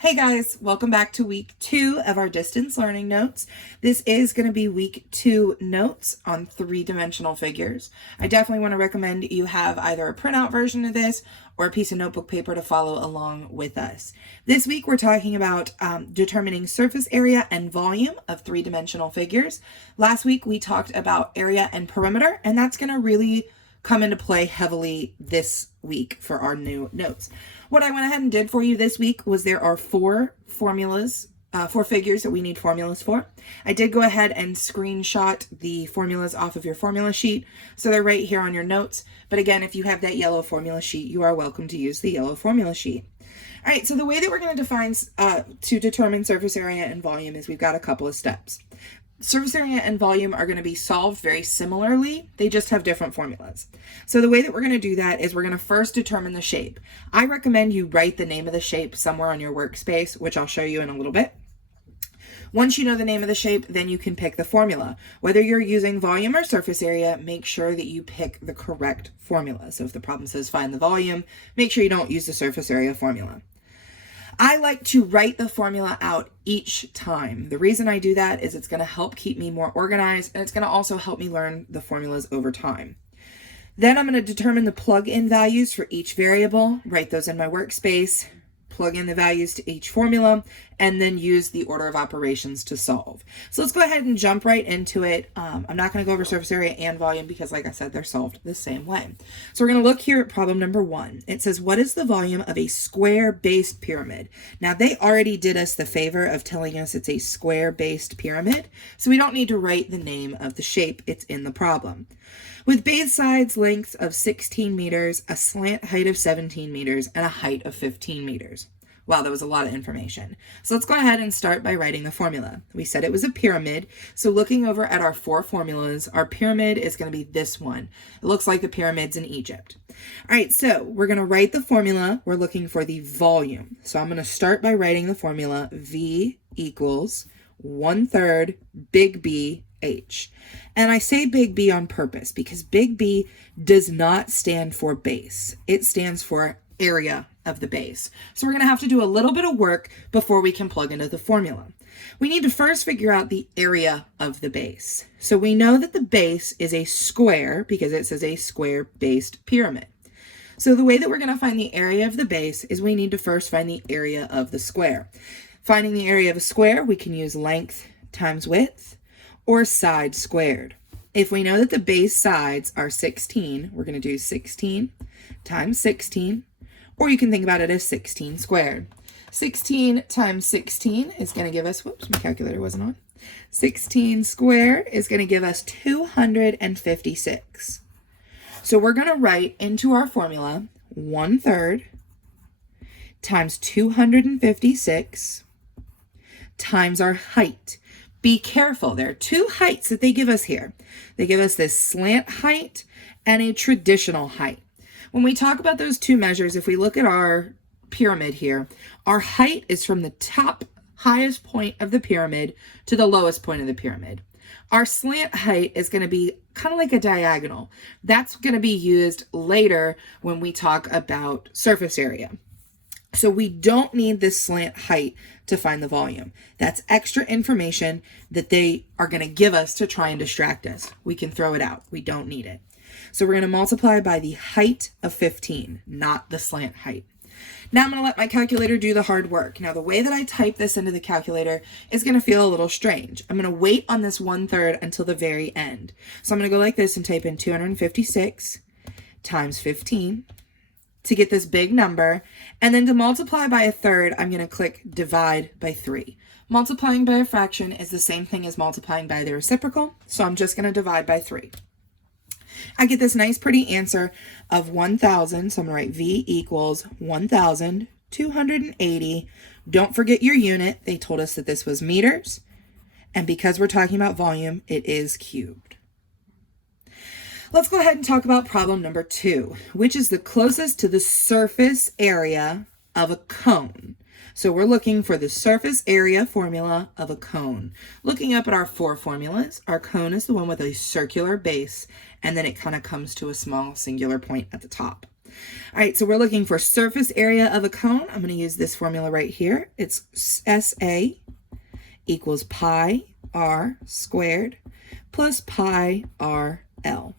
Hey guys, welcome back to week 2 of our distance learning notes. This is going to be week 2 notes on 3-dimensional figures. I definitely want to recommend you have either a printout version of this or a piece of notebook paper to follow along with us. This week we're talking about determining surface area and volume of 3-dimensional figures. Last week we talked about area and perimeter, and that's going to really come into play heavily this week for our new notes. What I went ahead and did for you this week was there are 4 formulas, 4 figures that we need formulas for. I did go ahead and screenshot the formulas off of your formula sheet, so they're right here on your notes. But again, if you have that yellow formula sheet, you are welcome to use the yellow formula sheet. All right, so the way that we're going to define to determine surface area and volume is we've got a couple of steps. Surface area and volume are going to be solved very similarly. They just have different formulas. So the way that we're going to do that is we're going to first determine the shape. I recommend you write the name of the shape somewhere on your workspace, which I'll show you in a little bit. Once you know the name of the shape, then you can pick the formula. Whether you're using volume or surface area, make sure that you pick the correct formula. So if the problem says find the volume, make sure you don't use the surface area formula. I like to write the formula out each time. The reason I do that is it's going to help keep me more organized, and it's going to also help me learn the formulas over time. Then I'm going to determine the plug-in values for each variable, write those in my workspace, plug in the values to each formula, and then use the order of operations to solve. So let's go ahead and jump right into it. I'm not going to go over surface area and volume because, like I said, they're solved the same way. So we're going to look here at problem number 1. It says, what is the volume of a square-based pyramid? Now, they already did us the favor of telling us it's a square-based pyramid, so we don't need to write the name of the shape. It's in the problem. With base sides lengths of 16 meters, a slant height of 17 meters, and a height of 15 meters. Wow, that was a lot of information. So let's go ahead and start by writing the formula. We said it was a pyramid, so looking over at our 4 formulas, our pyramid is going to be this one. It looks like the pyramids in Egypt. All right, so we're going to write the formula. We're looking for the volume. So I'm going to start by writing the formula V equals 1/3 big B H. And I say big B on purpose because big B does not stand for base. It stands for area of the base. So we're going to have to do a little bit of work before we can plug into the formula. We need to first figure out the area of the base. So we know that the base is a square because it says a square-based pyramid. So the way that we're going to find the area of the base is we need to first find the area of the square. Finding the area of a square, we can use length times width or side squared. If we know that the base sides are 16, we're going to do 16 times 16, or you can think about it as 16 squared. 16 times 16 is going to give us, whoops, my calculator wasn't on. 16 squared is going to give us 256. So we're going to write into our formula 1/3 times 256 times our height. Be careful. There are 2 heights that they give us here. They give us this slant height and a traditional height. When we talk about those 2 measures, if we look at our pyramid here, our height is from the top highest point of the pyramid to the lowest point of the pyramid. Our slant height is going to be kind of like a diagonal. That's going to be used later when we talk about surface area. So we don't need this slant height to find the volume. That's extra information that they are going to give us to try and distract us. We can throw it out. We don't need it. So we're going to multiply by the height of 15, not the slant height. Now I'm going to let my calculator do the hard work. Now the way that I type this into the calculator is going to feel a little strange. I'm going to wait on this 1/3 until the very end. So I'm going to go like this and type in 256 times 15. To get this big number, and then to multiply by 1/3, I'm going to click divide by 3. Multiplying by a fraction is the same thing as multiplying by the reciprocal, so I'm just going to divide by 3. I get this nice pretty answer of 1,000, so I'm going to write V equals 1,280. Don't forget your unit. They told us that this was meters, and because we're talking about volume, it is cubed. Let's go ahead and talk about problem number 2, which is the closest to the surface area of a cone. So we're looking for the surface area formula of a cone. Looking up at our four formulas, our cone is the one with a circular base, and then it kind of comes to a small singular point at the top. All right, so we're looking for surface area of a cone. I'm going to use this formula right here. It's SA equals pi r squared plus pi RL.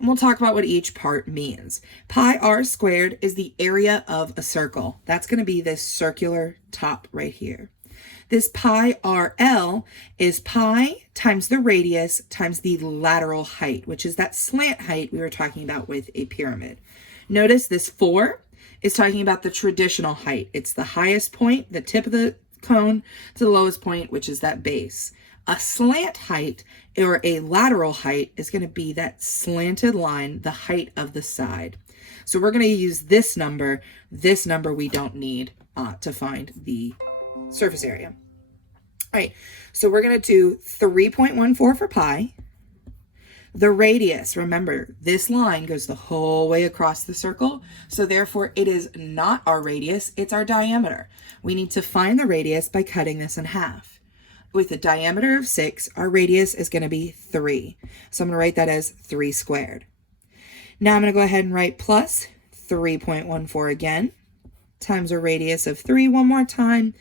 And we'll talk about what each part means. Pi r squared is the area of a circle. That's going to be this circular top right here. This pi RL is pi times the radius times the lateral height, which is that slant height we were talking about with a pyramid. Notice this 4 is talking about the traditional height. It's the highest point, the tip of the cone, to the lowest point, which is that base. A slant height or a lateral height is going to be that slanted line, the height of the side. So we're going to use this number. This number we don't need to find the surface area. All right, so we're going to do 3.14 for pi. The radius, remember, this line goes the whole way across the circle, so therefore it is not our radius, it's our diameter. We need to find the radius by cutting this in half. With a diameter of 6, our radius is going to be 3. So I'm going to write that as 3 squared. Now I'm going to go ahead and write plus 3.14 again, times a radius of 3 one more time,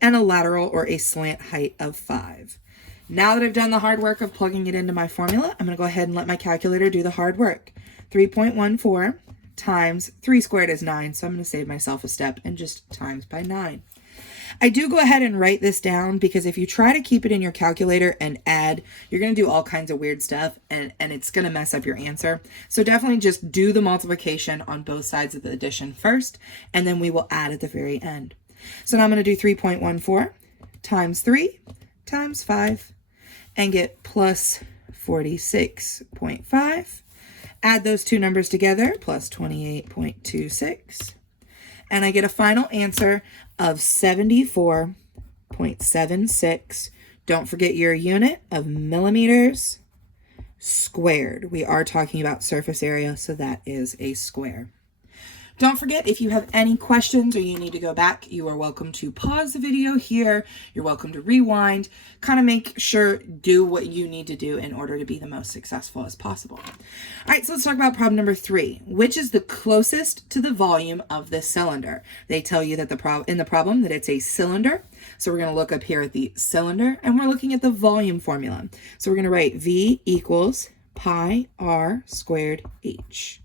and a lateral or a slant height of 5. Now that I've done the hard work of plugging it into my formula, I'm going to go ahead and let my calculator do the hard work. 3.14 times 3 squared is 9, so I'm going to save myself a step and just times by 9. I do go ahead and write this down because if you try to keep it in your calculator and add, you're going to do all kinds of weird stuff and it's going to mess up your answer. So definitely just do the multiplication on both sides of the addition first, and then we will add at the very end. So now I'm going to do 3.14 times 3 times 5 and get plus 46.5. Add those two numbers together, plus 28.26. And I get a final answer of 74.76. Don't forget your unit of millimeters squared. We are talking about surface area, so that is a square. Don't forget, if you have any questions or you need to go back, you are welcome to pause the video here. You're welcome to rewind, kind of make sure, do what you need to do in order to be the most successful as possible. All right, so let's talk about problem number 3, which is the closest to the volume of the cylinder. They tell you that in the problem that it's a cylinder. So we're going to look up here at the cylinder and we're looking at the volume formula. So we're going to write V equals pi r squared h.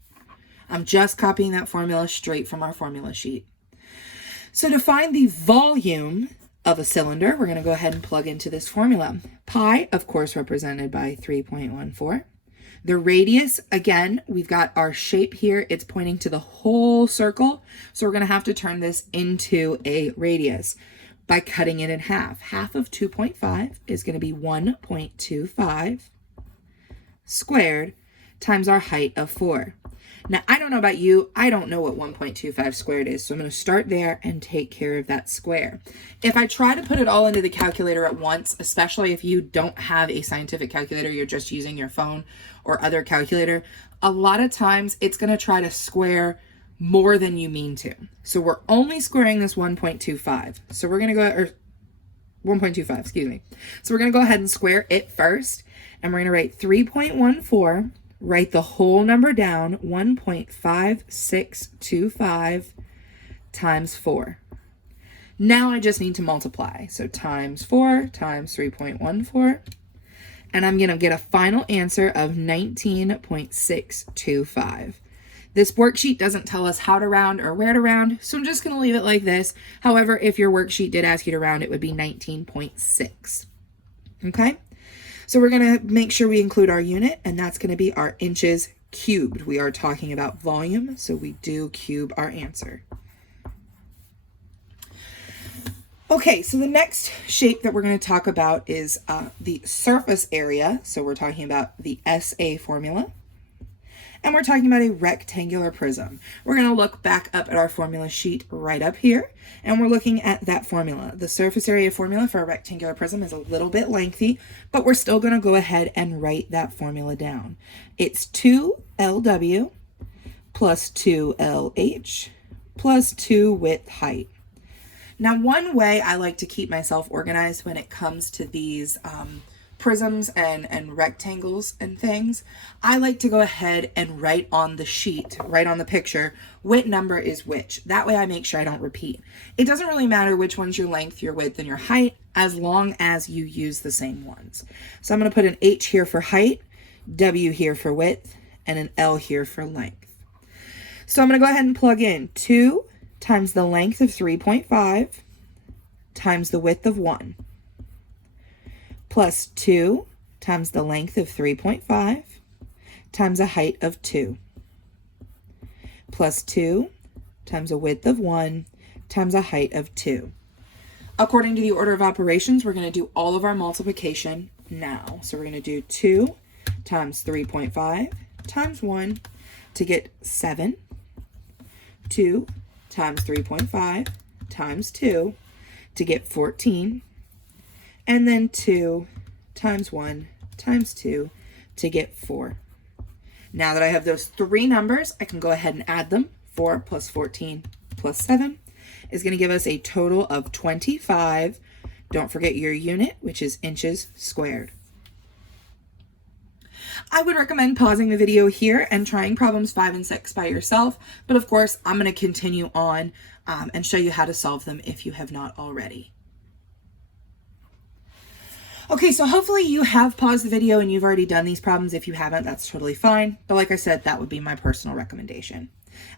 I'm just copying that formula straight from our formula sheet. So to find the volume of a cylinder, we're going to go ahead and plug into this formula. Pi, of course, represented by 3.14. The radius, again, we've got our shape here. It's pointing to the whole circle. So we're going to have to turn this into a radius by cutting it in half. Half of 2.5 is going to be 1.25 squared times our height of 4. Now, I don't know about you, I don't know what 1.25 squared is, so I'm going to start there and take care of that square. If I try to put it all into the calculator at once, especially if you don't have a scientific calculator, you're just using your phone or other calculator, a lot of times it's going to try to square more than you mean to. So we're only squaring this 1.25. So we're going to go, or 1.25, excuse me. So we're going to go ahead and square it first, and we're going to write 3.14. Write the whole number down, 1.5625 times 4. Now I just need to multiply. So times 4 times 3.14. And I'm going to get a final answer of 19.625. This worksheet doesn't tell us how to round or where to round, so I'm just going to leave it like this. However, if your worksheet did ask you to round, it would be 19.6. Okay? So we're going to make sure we include our unit, and that's going to be our inches cubed. We are talking about volume, so we do cube our answer. Okay, so the next shape that we're going to talk about is the surface area. So we're talking about the SA formula. And we're talking about a rectangular prism. We're going to look back up at our formula sheet right up here, and we're looking at that formula. The surface area formula for a rectangular prism is a little bit lengthy, but we're still going to go ahead and write that formula down. It's 2LW plus 2LH plus 2 width height. Now, one way I like to keep myself organized when it comes to these prisms and rectangles and things, I like to go ahead and write on the sheet, write on the picture, what number is which. That way I make sure I don't repeat. It doesn't really matter which one's your length, your width, and your height, as long as you use the same ones. So I'm going to put an H here for height, W here for width, and an L here for length. So I'm going to go ahead and plug in 2 times the length of 3.5 times the width of 1 plus 2 times the length of 3.5 times a height of 2 plus 2 times a width of 1 times a height of 2. According to the order of operations, we're going to do all of our multiplication now. So we're going to do 2 times 3.5 times 1 to get 7. 2 times 3.5 times 2 to get 14. And then 2 times 1 times 2 to get 4. Now that I have those three numbers, I can go ahead and add them. 4 plus 14 plus 7 is going to give us a total of 25. Don't forget your unit, which is inches squared. I would recommend pausing the video here and trying problems 5 and 6 by yourself. But of course, I'm going to continue on and show you how to solve them if you have not already. Okay, so hopefully you have paused the video and you've already done these problems. If you haven't, that's totally fine. But like I said, that would be my personal recommendation.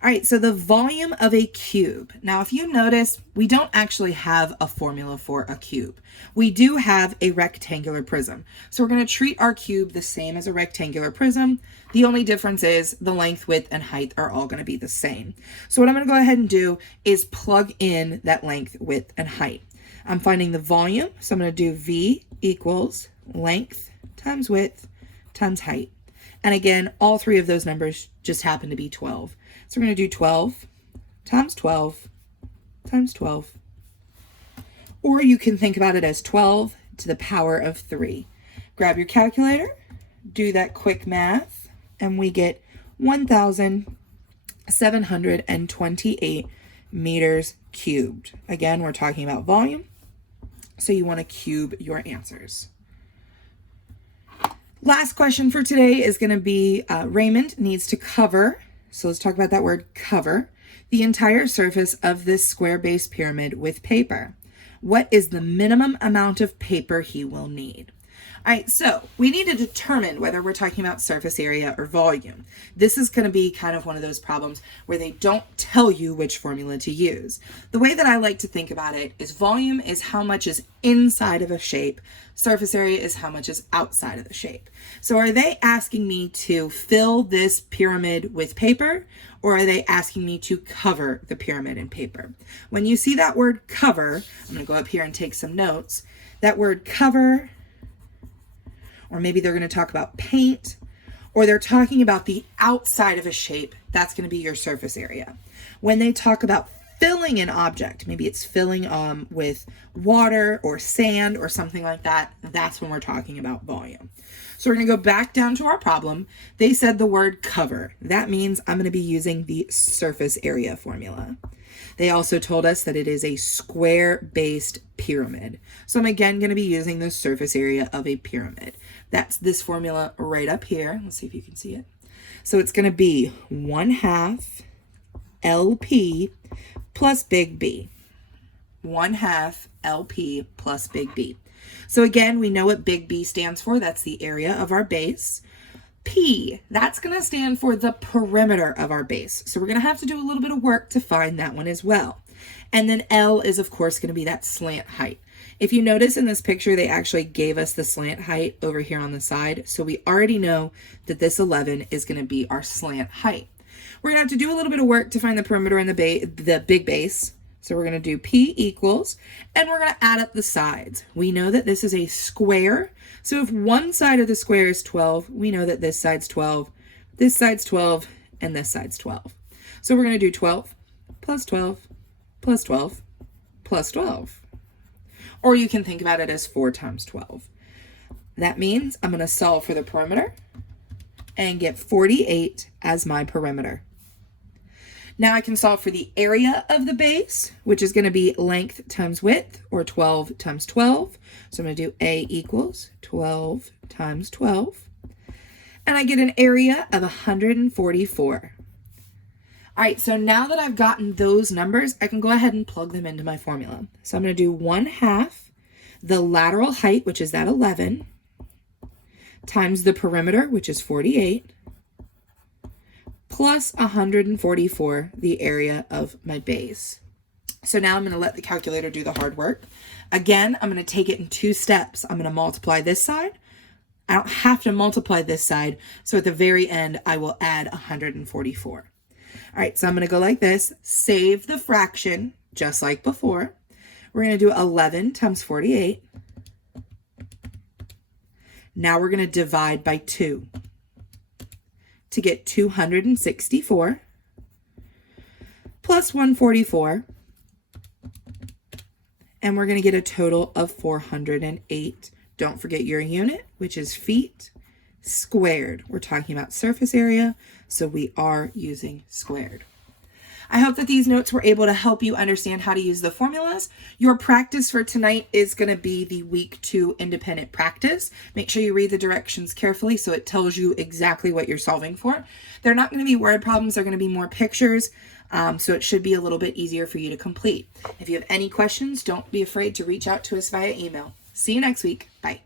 All right, so the volume of a cube. Now, if you notice, we don't actually have a formula for a cube. We do have a rectangular prism. So we're going to treat our cube the same as a rectangular prism. The only difference is the length, width, and height are all going to be the same. So what I'm going to go ahead and do is plug in that length, width, and height. I'm finding the volume, so I'm going to do V equals length times width times height. And again, all three of those numbers just happen to be 12. So we're going to do 12 times 12 times 12. Or you can think about it as 12 to the power of 3. Grab your calculator, do that quick math, and we get 1,728 meters cubed. Again, we're talking about volume, so you want to cube your answers. Last question for today is going to be Raymond needs to cover, so let's talk about that word cover, the entire surface of this square-based pyramid with paper. What is the minimum amount of paper he will need? All right, so we need to determine whether we're talking about surface area or volume. This is going to be kind of one of those problems where they don't tell you which formula to use. The way that I like to think about it is volume is how much is inside of a shape. Surface area is how much is outside of the shape. So are they asking me to fill this pyramid with paper, or are they asking me to cover the pyramid in paper? When you see that word cover, I'm going to go up here and take some notes. That word cover, or maybe they're going to talk about paint, or they're talking about the outside of a shape, that's going to be your surface area. When they talk about filling an object, maybe it's filling with water or sand or something like that, that's when we're talking about volume. So we're going to go back down to our problem. They said the word cover. That means I'm going to be using the surface area formula. They also told us that it is a square-based pyramid. So I'm again going to be using the surface area of a pyramid. That's this formula right up here. Let's see if you can see it. So it's going to be 1/2 LP plus big B. 1/2 LP plus big B. So again, we know what big B stands for. That's the area of our base. P, that's going to stand for the perimeter of our base. So we're going to have to do a little bit of work to find that one as well. And then L is, of course, going to be that slant height. If you notice in this picture, they actually gave us the slant height over here on the side. So we already know that this 11 is going to be our slant height. We're going to have to do a little bit of work to find the perimeter and the big base. So we're going to do P equals, and we're going to add up the sides. We know that this is a square. So if one side of the square is 12, we know that this side's 12, this side's 12, and this side's 12. So we're going to do 12 plus 12 plus 12 plus 12. Or you can think about it as 4 times 12. That means I'm going to solve for the perimeter and get 48 as my perimeter. Now I can solve for the area of the base, which is going to be length times width, or 12 times 12. So I'm going to do A equals 12 times 12. And I get an area of 144. All right, so now that I've gotten those numbers, I can go ahead and plug them into my formula. So I'm going to do 1/2 the lateral height, which is that 11, times the perimeter, which is 48, plus 144, the area of my base. So now I'm going to let the calculator do the hard work. Again, I'm going to take it in 2 steps. I'm going to multiply this side. I don't have to multiply this side, so at the very end, I will add 144. All right, so I'm going to go like this. Save the fraction, just like before. We're going to do 11 times 48. Now we're going to divide by 2 to get 264 plus 144. And we're going to get a total of 408. Don't forget your unit, which is feet squared. We're talking about surface area, so we are using squared. I hope that these notes were able to help you understand how to use the formulas. Your practice for tonight is going to be the week 2 independent practice. Make sure you read the directions carefully so it tells you exactly what you're solving for. They're not going to be word problems. They're going to be more pictures. So it should be a little bit easier for you to complete. If you have any questions, don't be afraid to reach out to us via email. See you next week. Bye.